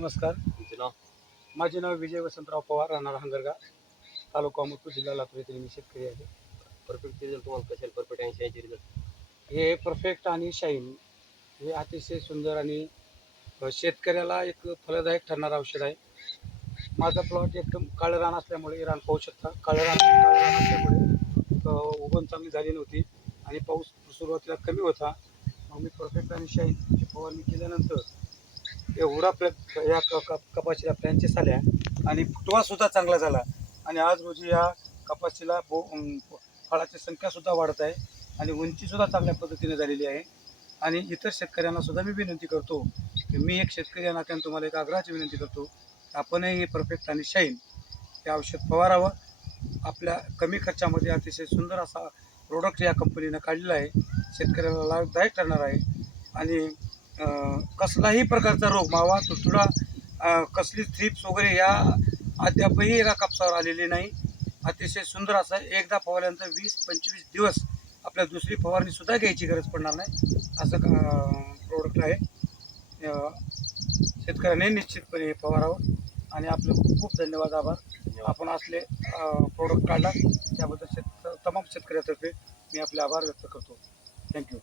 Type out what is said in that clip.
नमस्कार. तुमचं नाव? माझे नाव विजय वसंतराव पवार, राहणार हंगरगा, तालुका अहमदपूर, जिल्हा लातूर येथील मी शेतकरी आहे. परफेक्ट रिझल्ट तुम्हाला कशाला परफेक्ट 80 रिझल्ट? हे परफेक्ट आणि शाईन हे अतिशय सुंदर आणि शेतकऱ्याला एक फलदायक ठरणारं औषध आहे. माझा प्लॉट एकदम काळं रान असल्यामुळे, रान पाहू शकता, काळं रान असल्यामुळे उगवण चांगली झाली नव्हती आणि पाऊस सुरुवातीला कमी होता. मग मी परफेक्ट आणि शाईनची फवारणी केल्यानंतर एवढा या कपाशीला फ्रँचेस आल्या आणि फुटवासुद्धा चांगला झाला. आणि आज रोजी या कपाशीला फळाची संख्यासुद्धा वाढत आहे आणि उंचीसुद्धा चांगल्या पद्धतीने झालेली आहे. आणि इतर शेतकऱ्यांना सुद्धा मी विनंती करतो की मी एक शेतकरी या नात्याने तुम्हाला एक आग्रहाची विनंती करतो, आपणही हे परफेक्ट आणि शाईन हे औषध फवारावं. आपल्या कमी खर्चामध्ये अतिशय सुंदर असा प्रोडक्ट या कंपनीनं काढलेला आहे, शेतकऱ्याला लाभदायक ठरणार आहे. आणि कसलाही प्रकारचा रोग, मावा, तुडतुडा, कसली थ्रिप्स वगैरे या अद्यापही एका कापसावर आलेली नाही. अतिशय सुंदर असं एकदा फवारल्यानंतर 20-25 दिवस आपल्या दुसरी फवारणीसुद्धा घ्यायची गरज पडणार नाही, असं प्रोडक्ट आहे. शेतकऱ्याने निश्चितपणे हे फवारावं. आणि आपले खूप खूप धन्यवाद, आभार. आपण असले प्रोडक्ट काढला त्याबद्दल तमाम शेतकऱ्यातर्फे मी आपले आभार व्यक्त करतो. थँक्यू.